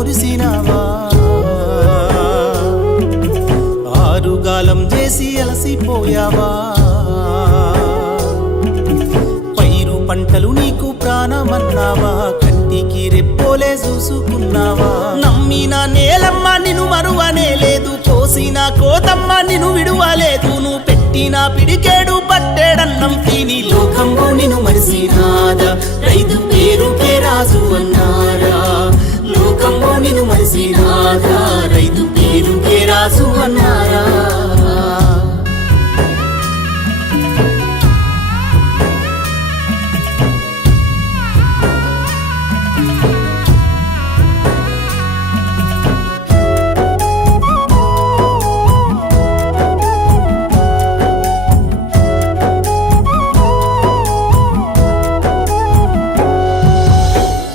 మురిసినావా? ఆరుగాలం చేసి అలసిపోయావా? పైరు పంటలు నీకు ప్రాణమన్నావా? కంటికి రెప్పోలే చూసుకున్నావా? నమ్మిన నేలమ్మ నిన్ను మరువనే లేదు కోసిన కోతమ్మ నిన్ను విడువలేదు. నువ్వు పెట్టిన పిడికేడు మరిసినాదా రైతు పేరుకే రాజు అన్నారా?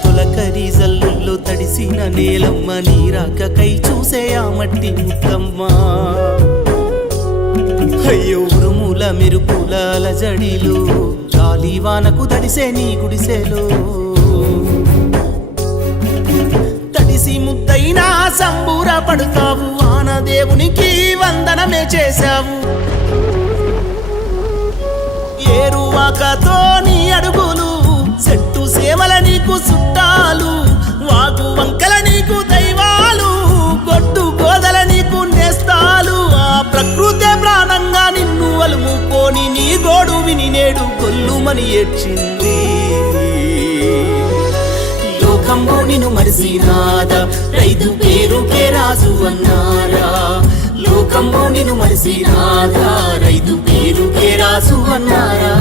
తొలకరి జల్లుల్లో చూసే ఆ మట్టి ముద్దమ్మ అయ్యో ఉరుముల మెరుపుల జడిలు గాలి వానకు తడిసే నీ గుడిసెలో. తడిసి ముద్దైనా సంబూర పడుతావు వానదేవునికి వందనమే చేశావు. ఏరువాకతో నీ గోడు విని నేడు కొల్లుమని ఏడ్చింది. లోకంలో నిన్ను మరిసినాదా? రైతు పేరుకే రాజు అన్నారా? లోకంలో నిన్ను మరిసినాదా? రైతు పేరుకే రాజు అన్నారా?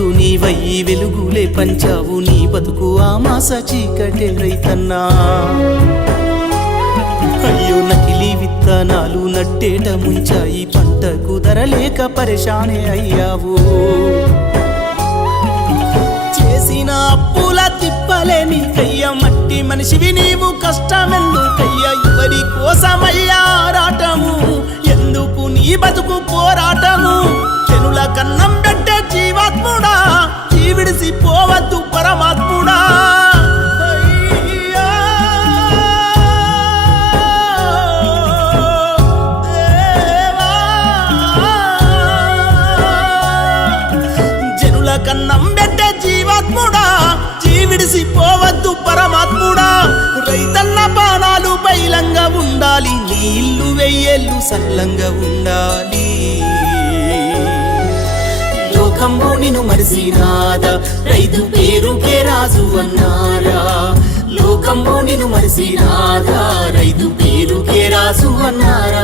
తొలి పొద్దు వెలుగులే పంచావు నీ బతుకు ఆ మాస చీకటే రైతన్నా. అయ్యో నకిలీ విత్తనాలు నట్టేట ముంచాయి పంటకు ధరలేక పరేషానే అయ్యావు. చేసిన అప్పుల తిప్పలే నీకయ్య మట్టి మనిషివి నీవు కష్టమెందుకయ్య ఎవరి కోసమయ్యా రాటము ఎందుకు నీ బతుకు పోరాటము? జనుల కన్నం బాణాలు ఉండాలి. నీ ఇల్లు వెయ్యేళ్ళు సల్లంగా ఉండాలి. లోకంలో నిన్ను మరిసినాదా రైతు పేరుకే రాజు అన్నారా. లోకంలో నిన్ను మరిసినాదా రైతు పేరుకే రాజు అన్నారా.